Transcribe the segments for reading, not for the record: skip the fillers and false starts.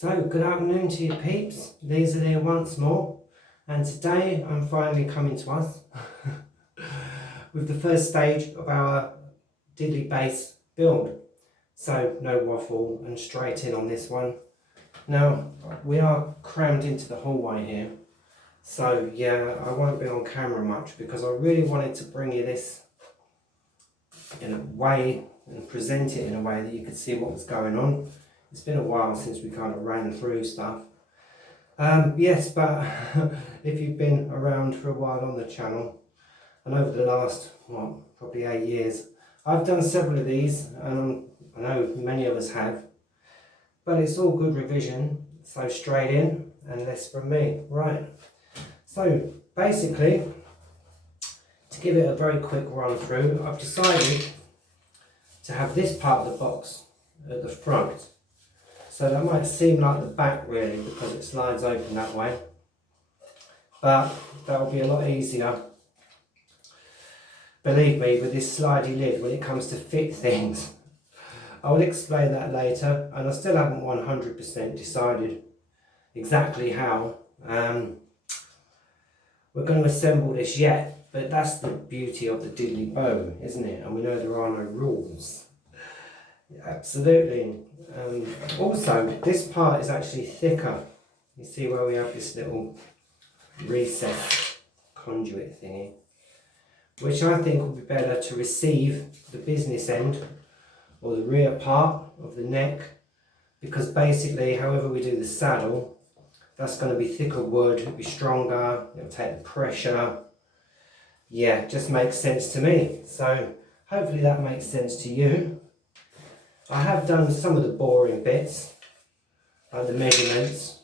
So, good afternoon to you peeps. These are there once more, and today I'm finally coming to us with the first stage of our Diddley Bass build. So, no waffle and straight in on this one. Now, we are crammed into the hallway here, so yeah, I won't be on camera much because I really wanted to bring you this in a way and present it in a way that you could see what was going on. It's been a while since we kind of ran through stuff. Yes, but if you've been around for a while on the channel, and over the last, probably 8 years, I've done several of these, and I know many of us have, but it's all good revision, so straight in, and less from me. Right, so basically, to give it a very quick run through, I've decided to have this part of the box at the front. So that might seem like the back really because it slides open that way, but that will be a lot easier, believe me, with this slidey lid when it comes to fit things. I will explain that later, and I still haven't 100% decided exactly how we're going to assemble this yet, but that's the beauty of the diddly bow, isn't it? And we know there are no rules. Absolutely. Also, this part is actually thicker. You see where we have this little recessed conduit thingy, which I think will be better to receive the business end or the rear part of the neck, because basically however we do the saddle, that's going to be thicker wood, it'll be stronger, it'll take the pressure. Yeah, it just makes sense to me. So hopefully that makes sense to you. I have done some of the boring bits, like the measurements,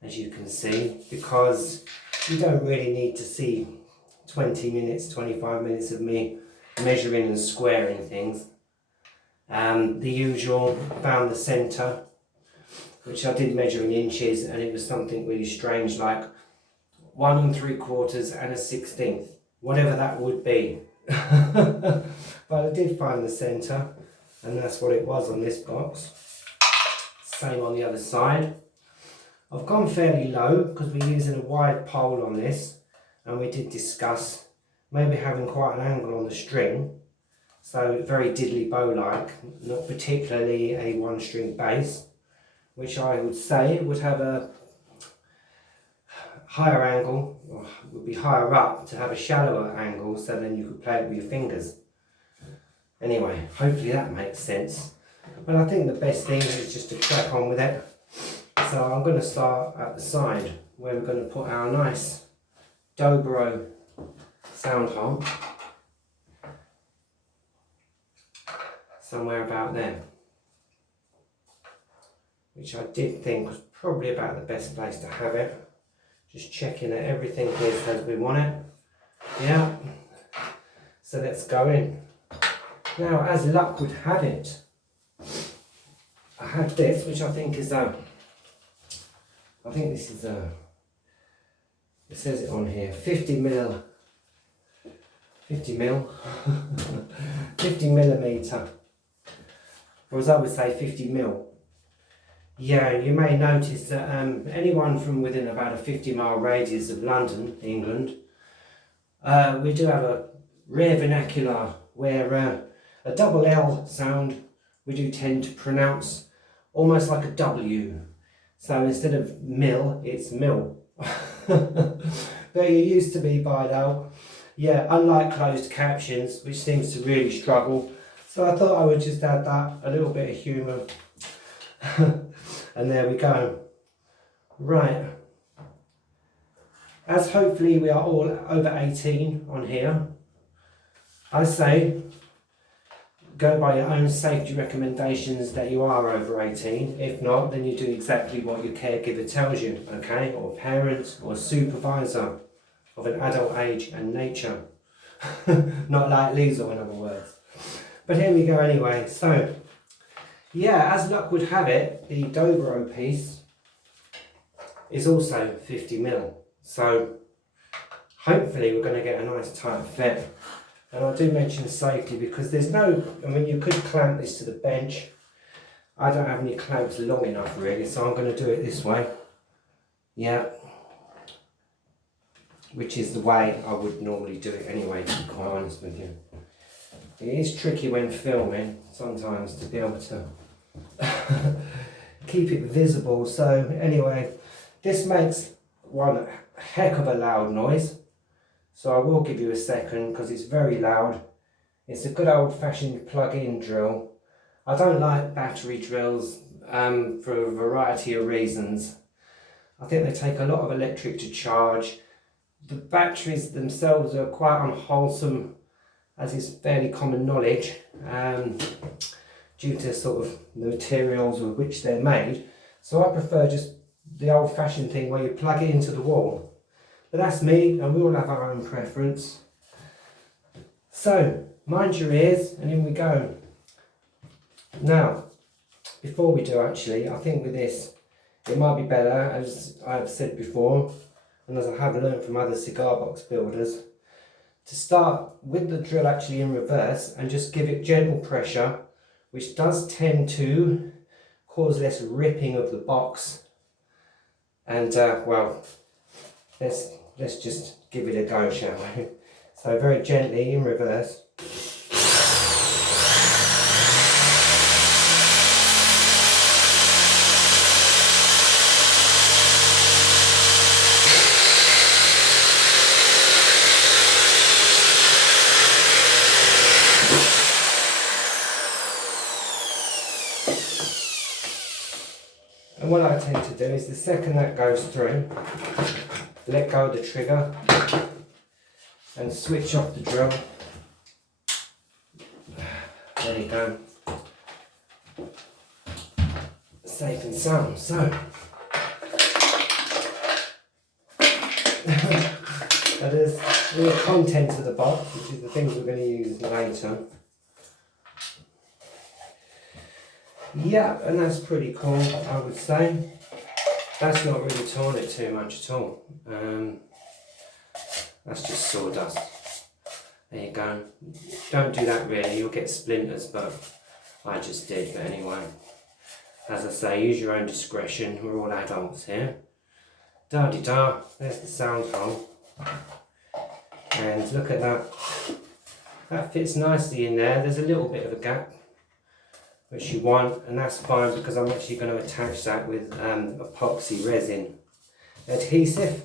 as you can see, because you don't really need to see 20 minutes, 25 minutes of me measuring and squaring things. The usual, found the centre, which I did measure in inches, and it was something really strange, like 1 3/4 and a 1/16, whatever that would be. But I did find the centre. And that's what it was on this box. Same on the other side. I've gone fairly low because we're using a wide pole on this, and we did discuss maybe having quite an angle on the string, so very diddly bow like, not particularly a 1-string bass, which I would say would have a higher angle, or would be higher up to have a shallower angle, so then you could play it with your fingers. Anyway, hopefully that makes sense. But I think the best thing is just to crack on with it. So I'm going to start at the side, where we're going to put our nice dobro sound hole. Somewhere about there. Which I did think was probably about the best place to have it. Just checking that everything is as we want it. Yeah. So let's go in. Now, as luck would have it, I have this, which I think is it says it on here, 50 millimetre, or as I would say, 50 mil. Yeah, you may notice that anyone from within about a 50-mile radius of London, England, we do have a rare vernacular where a double L sound we do tend to pronounce almost like a W. So instead of mil, it's mil. But you used to be by now. Yeah, unlike closed captions, which seems to really struggle. So I thought I would just add that, a little bit of humour. And there we go. Right. As hopefully we are all over 18 on here, I say go by your own safety recommendations that you are over 18. If not, then you do exactly what your caregiver tells you, okay? Or parent or supervisor of an adult age and nature. Not like Liesel, in other words. But here we go anyway. So, yeah, as luck would have it, the dobro piece is also 50 mil. So, hopefully we're going to get a nice tight fit. And I do mention safety because there's no, I mean, you could clamp this to the bench, I don't have any clamps long enough really, so I'm going to do it this way. Yeah. Which is the way I would normally do it anyway, to be quite honest with you. It is tricky when filming sometimes to be able to keep it visible. So anyway, this makes one heck of a loud noise. So I will give you a second because it's very loud. It's a good old-fashioned plug-in drill. I don't like battery drills for a variety of reasons. I think they take a lot of electric to charge. The batteries themselves are quite unwholesome, as is fairly common knowledge, due to sort of the materials with which they're made. So I prefer just the old-fashioned thing where you plug it into the wall. But that's me, and we all have our own preference. So, mind your ears, and in we go. Now, before we do actually, I think with this, it might be better, as I've said before, and as I have learned from other cigar box builders, to start with the drill actually in reverse and just give it gentle pressure, which does tend to cause less ripping of the box. And well, let's just give it a go, shall we? So very gently in reverse. And what I tend to do is the second that goes through, let go of the trigger and switch off the drill. There you go. Safe and sound. So there's the contents of the box, which is the things we're going to use later. Yeah, and that's pretty cool, I would say. That's not really torn it too much at all. That's just sawdust. There you go. Don't do that really, you'll get splinters, but I just did. But anyway, as I say, use your own discretion. We're all adults here. Da-de-da, there's the sound hole. And look at that. That fits nicely in there. There's a little bit of a gap, which you want, and that's fine because I'm actually going to attach that with epoxy resin adhesive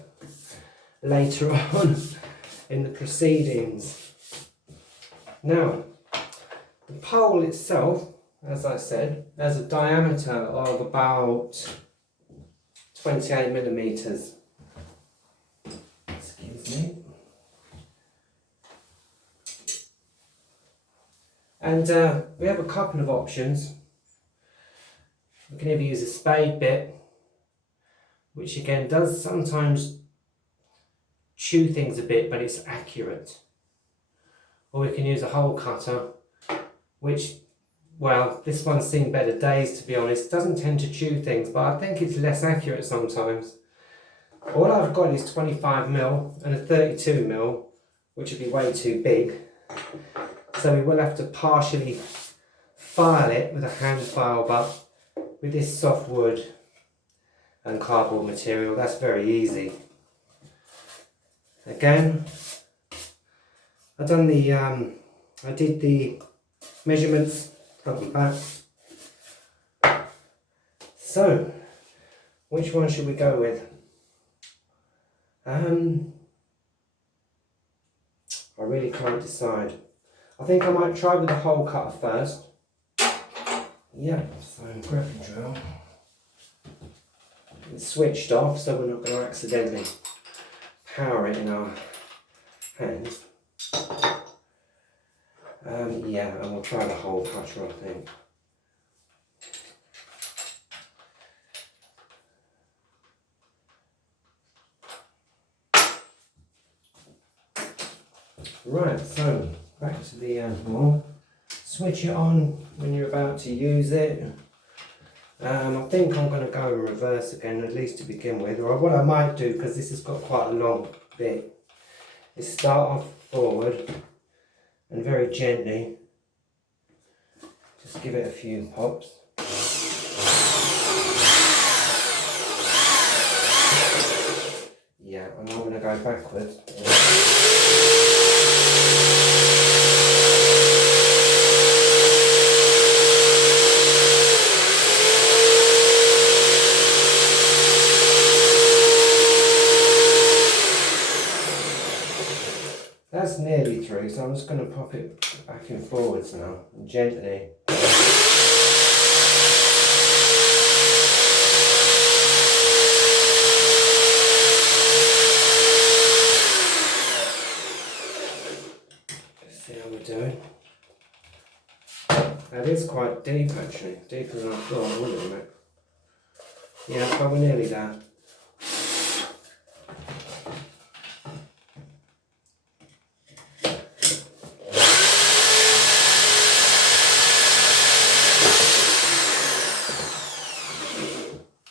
later on in the proceedings. Now, the pole itself, as I said, has a diameter of about 28 millimeters. Excuse me. And we have a couple of options. We can either use a spade bit, which again does sometimes chew things a bit, but it's accurate. Or we can use a hole cutter, which, well, this one's seen better days to be honest. Doesn't tend to chew things, but I think it's less accurate sometimes. All I've got is 25mm and a 32mm, which would be way too big. So we will have to partially file it with a hand file, but with this soft wood and cardboard material, that's very easy. Again, I did the measurements front and back. So, which one should we go with? I really can't decide. I think I might try with the hole cutter first. Yeah, so grab the drill. It's switched off, so we're not going to accidentally power it in our hands. Yeah, and we'll try the hole cutter, I think. Right, so back to the wall. Switch it on when you're about to use it. I think I'm going to go in reverse again, at least to begin with. Or what I might do, because this has got quite a long bit, is start off forward and very gently just give it a few pops. go backwards. That's nearly through, so I'm just going to pop it back and forwards now, gently. Let's see how we're doing. That is quite deep actually, deeper than I thought, wasn't it? Yeah, but we're nearly there.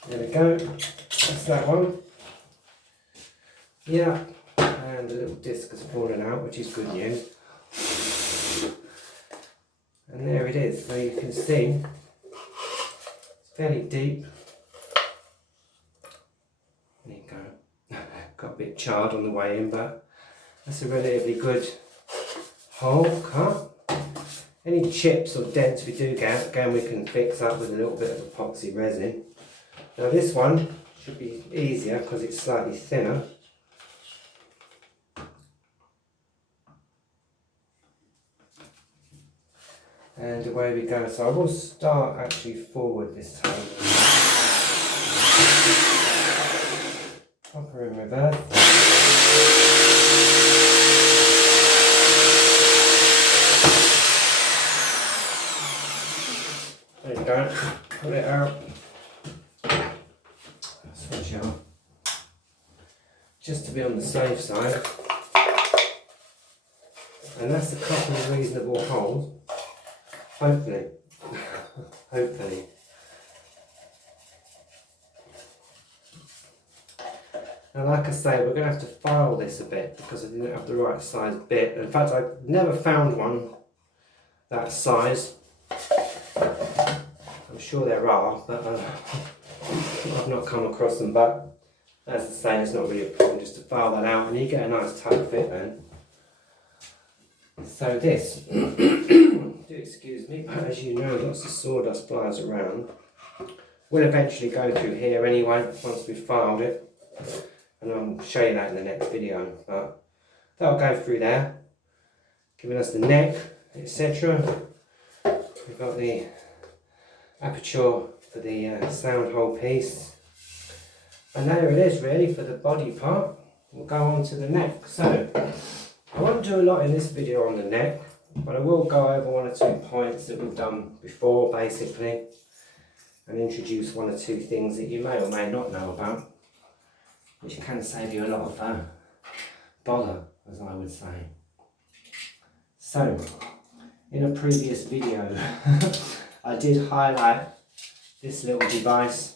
There we go, that's that one. Yeah, and the little disc has fallen out, which is good news. And there it is, so you can see it's fairly deep. There you go. Got a bit charred on the way in, but that's a relatively good hole cut. Any chips or dents we do get, again we can fix up with a little bit of epoxy resin. Now this one should be easier because it's slightly thinner. And away we go. So I will start actually forward this time. Pop her in reverse. There you go. Pull it out. Switch it on. Just to be on the safe side. And that's a couple of reasonable holes. Hopefully. Hopefully. And like I say, we're going to have to file this a bit because I didn't have the right size bit. In fact, I've never found one that size. I'm sure there are, but I've not come across them. But as I say, it's not really a problem just to file that out and you get a nice tight fit then. So this, do excuse me, but as you know, lots of sawdust flies around. We'll eventually go through here anyway, once we've filed it. And I'll show you that in the next video. But that'll go through there, giving us the neck, etc. We've got the aperture for the sound hole piece. And there it is really for the body part. We'll go on to the neck. So, I won't do a lot in this video on the neck, but I will go over one or two points that we've done before basically and introduce one or two things that you may or may not know about, which can save you a lot of bother, as I would say. So, in a previous video I did highlight this little device,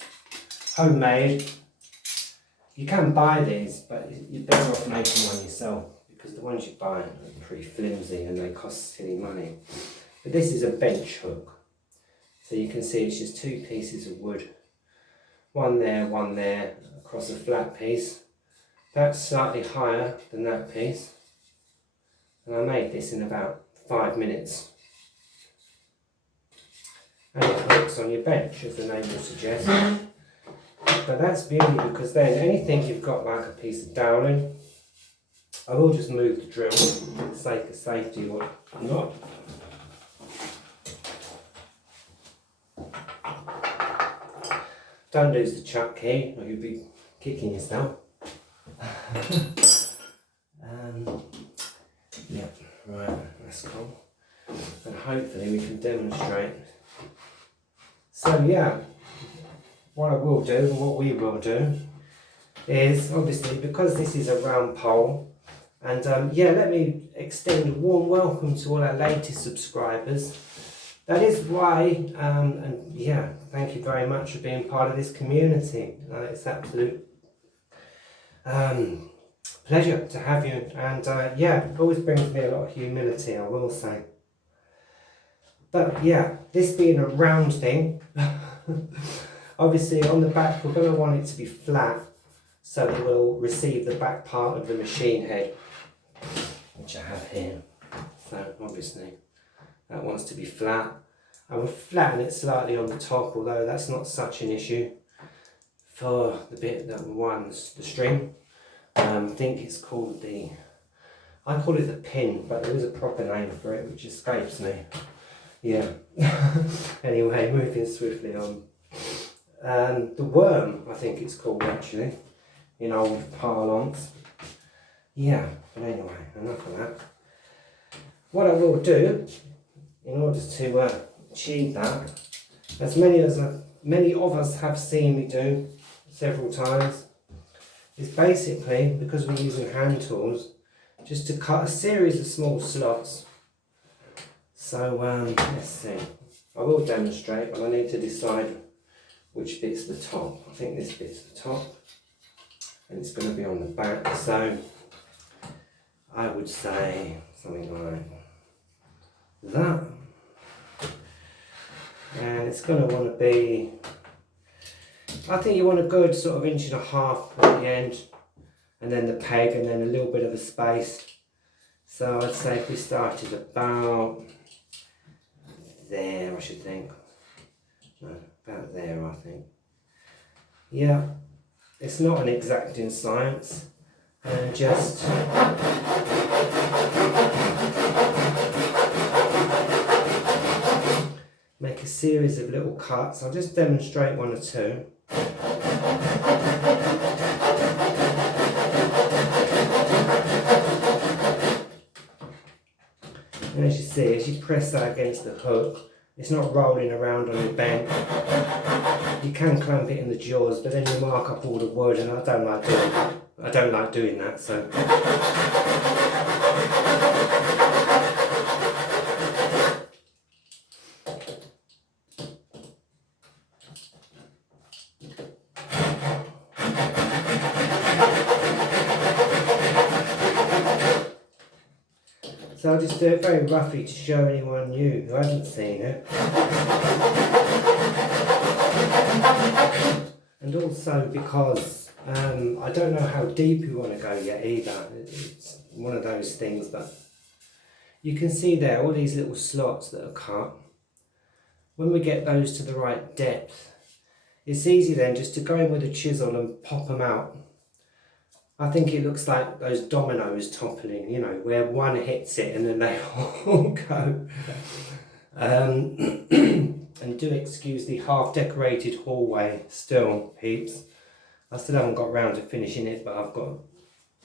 homemade. You can buy these, but you're better off making one yourself, because the ones you buy are pretty flimsy and they cost silly money. But this is a bench hook. So you can see it's just two pieces of wood. One there, across a flat piece. That's slightly higher than that piece. And I made this in about 5 minutes. And it hooks on your bench, as the name will suggest. But that's beauty, because then anything you've got like a piece of doweling, I will just move the drill for the sake of safety or not. Don't lose the chuck key or you'll be kicking yourself. Yeah, right, that's cool. And hopefully we can demonstrate. So yeah, what I will do and what we will do is, obviously because this is a round pole, and yeah, let me extend a warm welcome to all our latest subscribers. That is why, and yeah, thank you very much for being part of this community. It's absolute pleasure to have you, and yeah, it always brings me a lot of humility, I will say. But yeah, this being a round thing, obviously on the back we're going to want it to be flat, so it will receive the back part of the machine head, which I have here. So obviously that wants to be flat. I will flatten it slightly on the top, although that's not such an issue for the bit that runs the string. I think it's called I call it the pin, but there is a proper name for it which escapes me. Yeah. Anyway, moving swiftly on. The worm, I think it's called actually, in old parlance. Yeah, but anyway, enough of that. What I will do, in order to achieve that, as many of us have seen me do several times, is basically, because we're using hand tools, just to cut a series of small slots. So let's see, I will demonstrate, but I need to decide which bit's the top. I think this bit's the top, and it's going to be on the back, so I would say something like that. And it's going to want to be, I think you want a good sort of 1.5 inches at the end, and then the peg, and then a little bit of a space. So I'd say if we started about there, I should think. No, about there, I think. Yeah, it's not an exacting science, and just make a series of little cuts. I'll just demonstrate one or two. And as you see, as you press that against the hook, it's not rolling around on your bent. You can clamp it in the jaws, but then you mark up all the wood, and I don't like doing that. I don't like doing that, so. So I'll just do it very roughly to show anyone new who hasn't seen it. And also because I don't know how deep you want to go yet either. It's one of those things, but you can see there all these little slots that are cut. When we get those to the right depth, it's easy then just to go in with a chisel and pop them out. I think it looks like those dominoes toppling, you know, where one hits it and then they all go. And do excuse the half decorated hallway still, peeps. I still haven't got round to finishing it, but I've got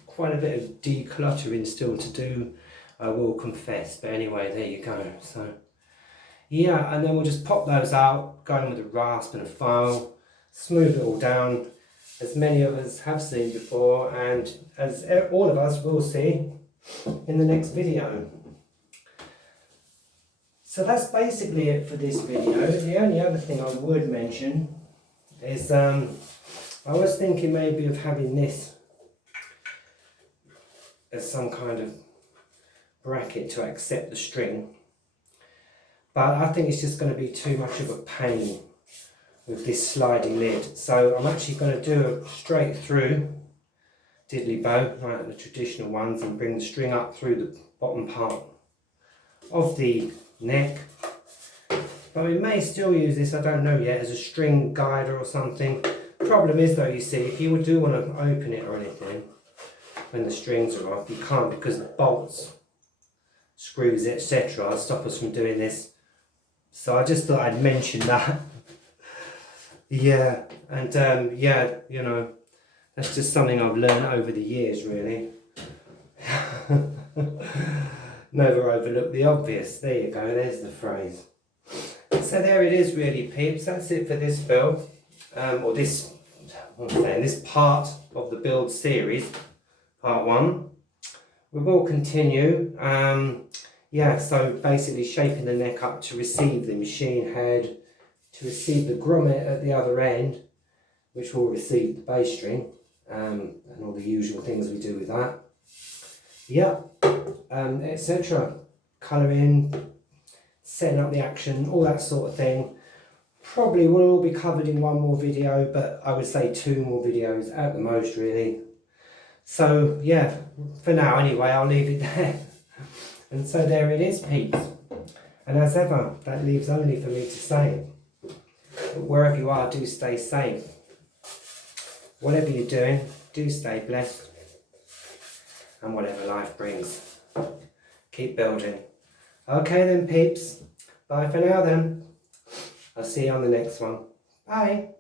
quite a bit of decluttering still to do, I will confess. But anyway, there you go. So yeah, and then we'll just pop those out, go in with a rasp and a file, smooth it all down, as many of us have seen before, and as all of us will see in the next video. So that's basically it for this video. The only other thing I would mention is I was thinking maybe of having this as some kind of bracket to accept the string, but I think it's just going to be too much of a pain with this sliding lid. So I'm actually going to do a straight through diddley bow, like the traditional ones, and bring the string up through the bottom part of the neck. But we may still use this, I don't know yet, as a string guider or something. Problem is though, you see, if you do want to open it or anything when the strings are off, you can't, because the bolts, screws, etc. stop us from doing this. So I just thought I'd mention that. Yeah, and yeah, you know, that's just something I've learned over the years, really. Never overlook the obvious. There you go, there's the phrase. So there it is really, peeps. That's it for this build, or this, what I'm saying, this part of the build series, part 1. We will continue, yeah, so basically shaping the neck up to receive the machine head, to receive the grommet at the other end, which will receive the bass string, and all the usual things we do with that. Yeah, etc. Colouring, setting up the action, all that sort of thing. probably will all be covered in one more video, but I would say 2 more videos at the most, really. So yeah, for now anyway, I'll leave it there. And so there it is, peeps. And as ever, that leaves only for me to say, but wherever you are, do stay safe. Whatever you're doing, do stay blessed. And whatever life brings, keep building. Okay then, peeps. Bye for now then. I'll see you on the next one. Bye.